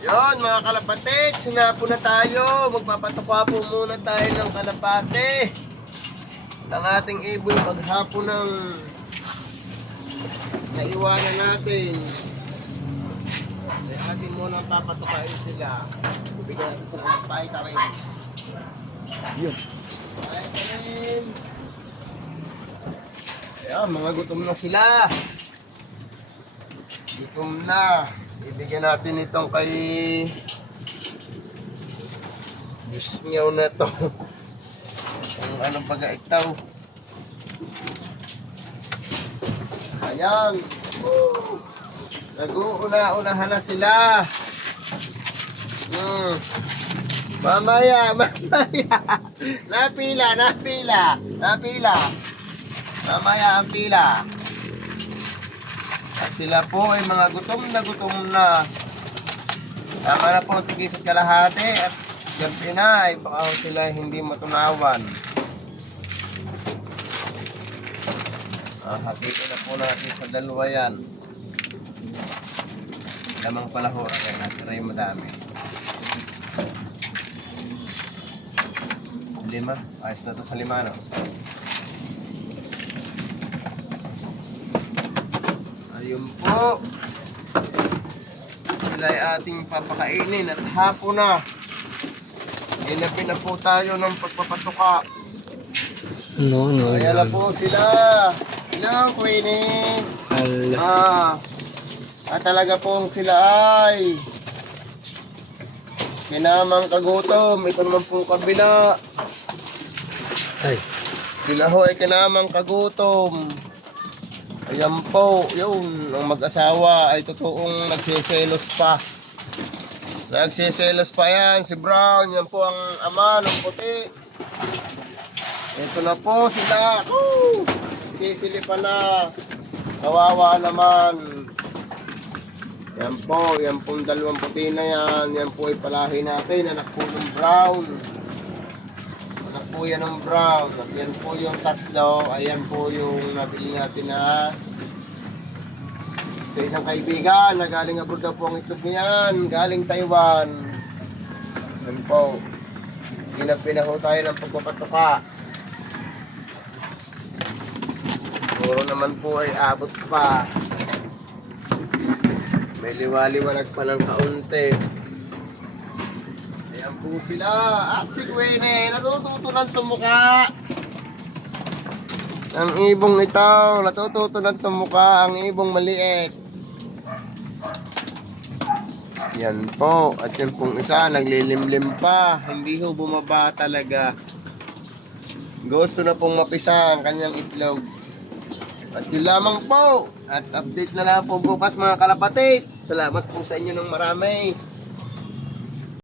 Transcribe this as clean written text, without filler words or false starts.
Yon mga kalapate, sinapo na tayo. Magpapatukwa po muna tayo ng kalapate. Ang ating ibon paghapon ng naiwanan natin. Kaya atin muna papatukain sila. Bibigyan natin sila ng vitamins. Yun. Vitamins. Ayan, mga gutom na sila. Gutom na. Ibigyan natin itong kay Bisnyaw na to. Ang anong pag-aitaw. Ayan. Nag-uuna-unahan na sila. Mamaya. Napila. Mamaya ang pila. At sila po ay mga gutom na. Tama na po, tigis at kalahati. At siyempre na, ay baka sila hindi matunawan. Hatiin na po natin sa dalawa yan. Lamang pala ho, ay natin rin madami. 5, ayos na to sa 5, no? Ayun po. Sila ay ating papakainin at hapon na. Ginabi na po tayo ng pagpapatuka. No. Kaya na po sila. Hello, Queenie. Talaga pong sila ay kinamang kagutom. Ito naman pong kabila. Ay. Sila ho ay kinamang kagutom. Ayan po, yun, ang mag-asawa ay totoong nagsiselos pa. Nagsiselos pa yan, si Brown, yan po ang ama ng puti. Ito na po sila, sisilipan na, kawawa naman. Yan pong dalawang puti na yan po ay palahi natin, anak po ng Brown. Anak po yan ng Brown, at yan po yung tatlo, ayan po yung nabili natin na sa isang kaibigan na galing abroad daw po ang itlog niyan, galing Taiwan. Yan po, ginapinaho tayo ng pagpapatuka. Puro naman po ay abot pa. May liwaliwanag pa ng kaunti. Ayan po sila. At si Gwene, natututo ng tumuka. Ang ibong ito, natututo ng tumuka. Ang ibong maliit. Yan po. At yan pong isa, naglilimlim pa. Hindi ho bumaba talaga. Gusto na pong mapisa ang kanyang itlog. At yun lamang po. At update na lang po bukas mga kalapatids. Salamat po sa inyo ng marami.